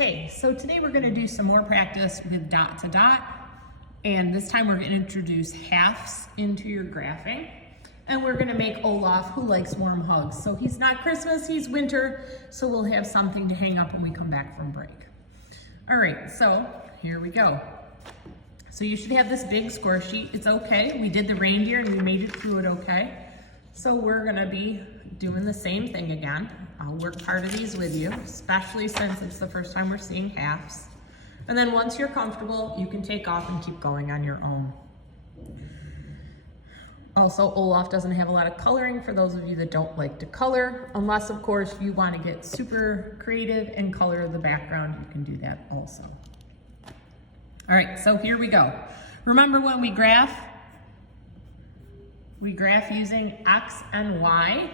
Okay, so today we're gonna do some more practice with dot to dot, and this time we're gonna introduce halves into your graphing, and we're gonna make Olaf, who likes warm hugs. So he's not Christmas, he's winter, so we'll have something to hang up when we come back from break. All right, so here we go. So you should have this big score sheet. It's okay, we did the reindeer and we made it through it okay. So we're gonna be doing the same thing again. I'll work part of these with you, especially since it's the first time we're seeing halves. And then once you're comfortable, you can take off and keep going on your own. Also, Olaf doesn't have a lot of coloring for those of you that don't like to color, unless of course you want to get super creative and color the background, you can do that also. All right, so here we go. Remember when we graph using X and Y,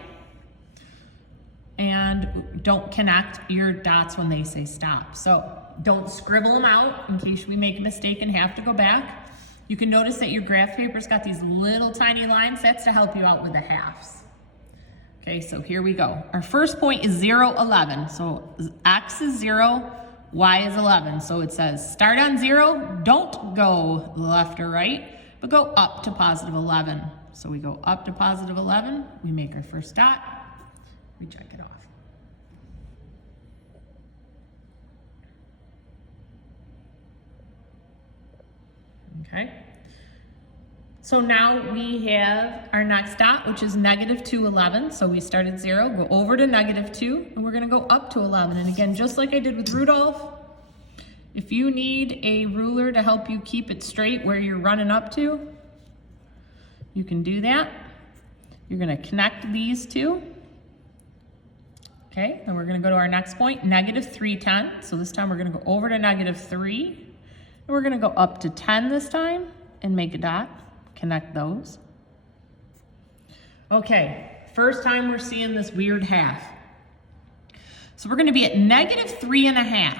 and don't connect your dots when they say stop. So don't scribble them out in case we make a mistake and have to go back. You can notice that your graph paper's got these little tiny lines. That's to help you out with the halves. Okay, so here we go. Our first point is 0, 11. So X is 0, Y is 11. So it says start on 0, don't go left or right, but go up to positive 11. So we go up to positive 11, we make our first dot, we check it off. Okay. So now we have our next dot, which is -2, 11. So we start at 0, go over to -2, and we're gonna go up to 11. And again, just like I did with Rudolph, if you need a ruler to help you keep it straight where you're running up to, you can do that. You're gonna connect these two. Okay, then we're gonna go to our next point, -3, 10. So this time we're gonna go over to -3, and we're gonna go up to 10 this time and make a dot, connect those. Okay, first time we're seeing this weird half. So we're gonna be at -3.5.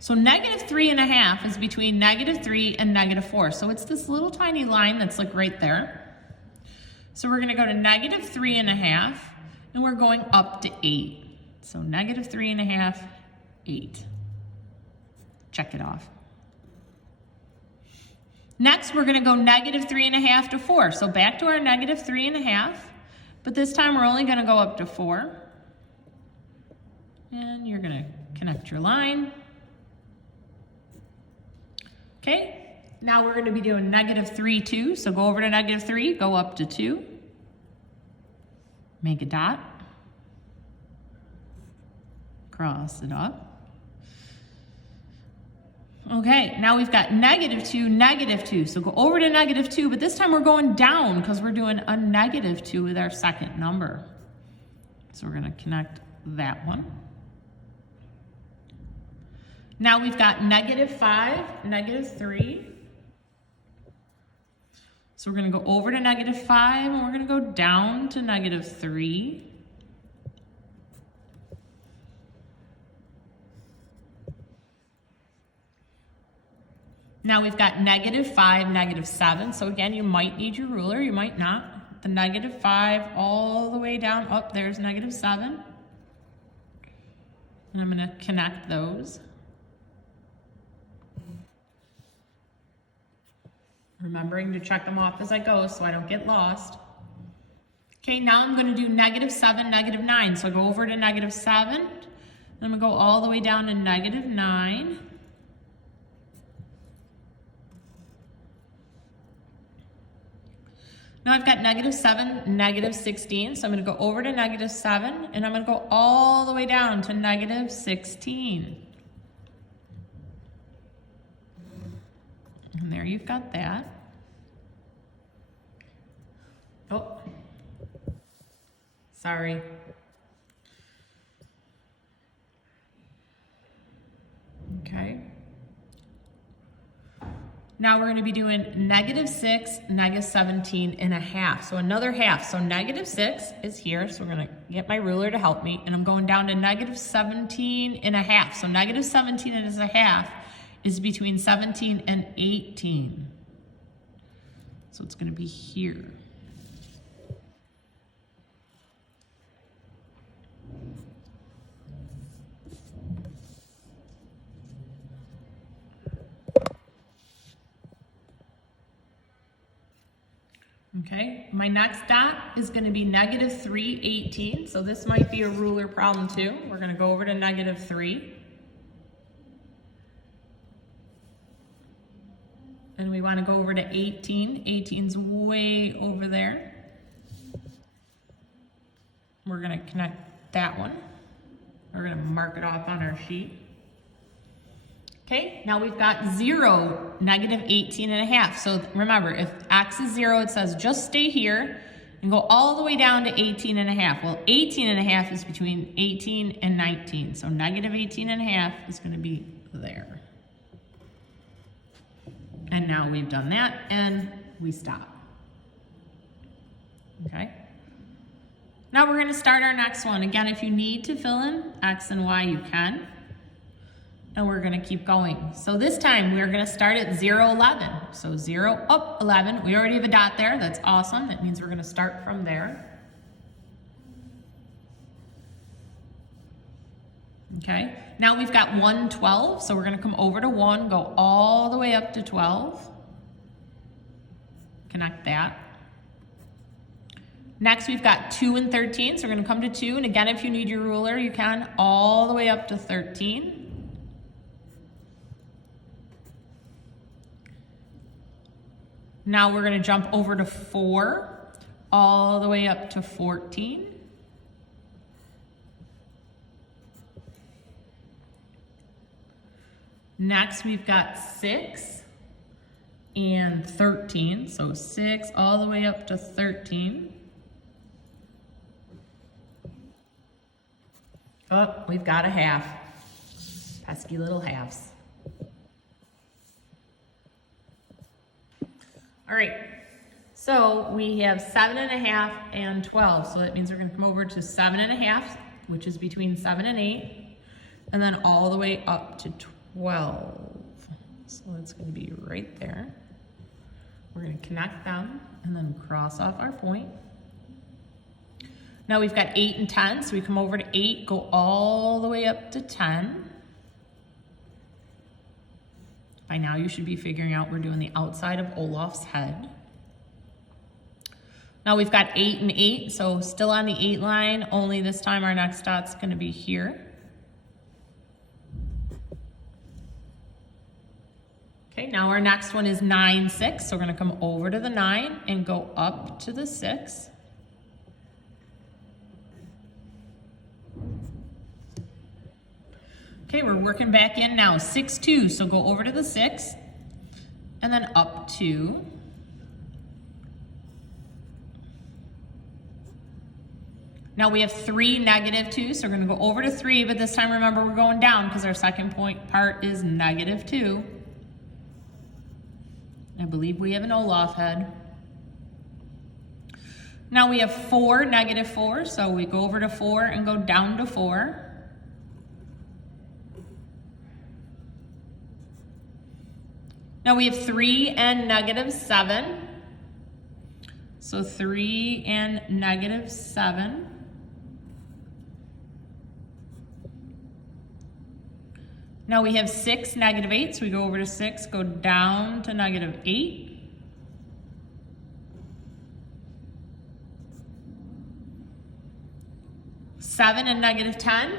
So -3.5 is between -3 and -4. So it's this little tiny line that's like right there. So we're gonna go to -3.5, and we're going up to 8. So -3.5, 8. Check it off. Next, we're gonna go -3.5 to 4. So back to our -3.5, but this time we're only gonna go up to 4. And you're gonna connect your line. Okay. Now we're going to be doing -3, 2. So go over to -3, go up to 2. Make a dot. Cross it up. Okay, now we've got -2, -2. So go over to -2, but this time we're going down because we're doing a -2 with our second number. So we're going to connect that one. Now we've got -5, -3. So we're going to go over to -5, and we're going to go down to -3. Now we've got -5, -7. So again, you might need your ruler, you might not. The -5 all the way down, up there's -7. And I'm going to connect those. Remembering to check them off as I go so I don't get lost. Okay, now I'm going to do -7, -9. So I go over to -7, and I'm going to go all the way down to -9. Now I've got -7, -16. So I'm going to go over to -7, and I'm going to go all the way down to -16. And there you've got that. Oh, sorry. Okay. Now we're going to be doing -6, -17.5. So another half. So -6 is here. So we're going to get my ruler to help me. And I'm going down to -17.5. So -17.5 is between 17 and 18. So it's going to be here. Okay, my next dot is going to be -3, 18. So this might be a ruler problem too. We're going to go over to -3. And we want to go over to 18. 18's way over there. We're going to connect that one. We're going to mark it off on our sheet. Okay, now we've got 0, -18.5. So remember, if x is 0, it says just stay here and go all the way down to 18.5. Well, 18.5 is between 18 and 19. So -18.5 is going to be there. And now we've done that and we stop. Okay. Now we're going to start our next one. Again, if you need to fill in x and y, you can. And we're going to keep going. So this time we're going to start at 0, 11. So 0 up 11. We already have a dot there. That's awesome. That means we're going to start from there. Okay. Now we've got 1, 12. So we're going to come over to 1, go all the way up to 12. Connect that. Next we've got 2 and 13. So we're going to come to 2. And again, if you need your ruler, you can all the way up to 13. Now we're going to jump over to 4, all the way up to 14. Next we've got 6 and 13, so 6 all the way up to 13. Oh, we've got a half. Pesky little halves. All right, so we have 7.5 and 12. So that means we're going to come over to 7.5, which is between 7 and 8, and then all the way up to 12. So that's going to be right there. We're going to connect them and then cross off our point. Now we've got 8 and 10, so we come over to 8, go all the way up to 10. By now you should be figuring out we're doing the outside of Olaf's head. Now we've got 8 and 8, so still on the 8 line, only this time our next dot's going to be here. Okay, now our next one is 9, 6, so we're going to come over to the 9 and go up to the 6. Okay, we're working back in now. 6, 2, so go over to the 6 and then up 2. Now we have 3, -2, so we're going to go over to 3, but this time remember we're going down because our second point part is -2. I believe we have an Olaf head. Now we have 4, -4, so we go over to 4 and go down to 4. Now we have 3 and -7. So 3 and -7. Now we have 6, -8. So we go over to 6, go down to -8. Seven and -10.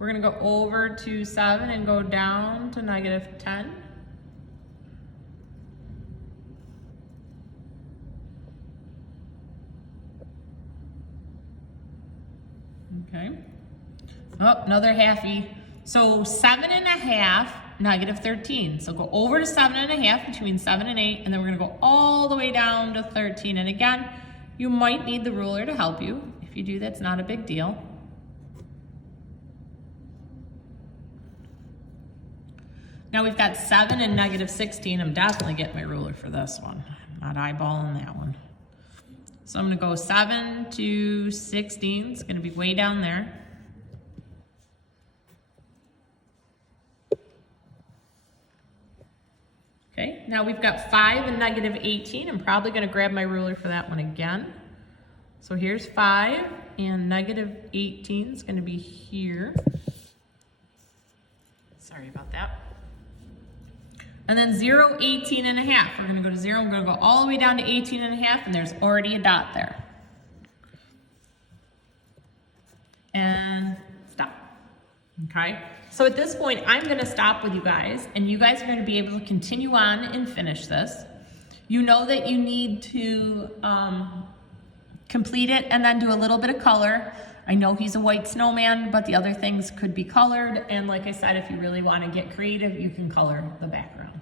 We're going to go over to 7 and go down to -10. Okay. Oh, another halfie. So 7.5, -13. So go over to 7.5 between 7 and 8, and then we're going to go all the way down to 13. And again, you might need the ruler to help you. If you do, that's not a big deal. Now we've got 7 and -16. I'm definitely getting my ruler for this one. I'm not eyeballing that one. So I'm going to go 7 to 16. It's going to be way down there. Okay, now we've got 5 and -18. I'm probably going to grab my ruler for that one again. So here's 5 and -18 is going to be here. Sorry about that. And then 0, 18 and a half. We're gonna go to 0, we're gonna go all the way down to 18 and a half, and there's already a dot there. And stop, okay? So at this point, I'm gonna stop with you guys, and you guys are gonna be able to continue on and finish this. You know that you need to complete it and then do a little bit of color. I know he's a white snowman, but the other things could be colored, and like I said, if you really wanna get creative, you can color the background.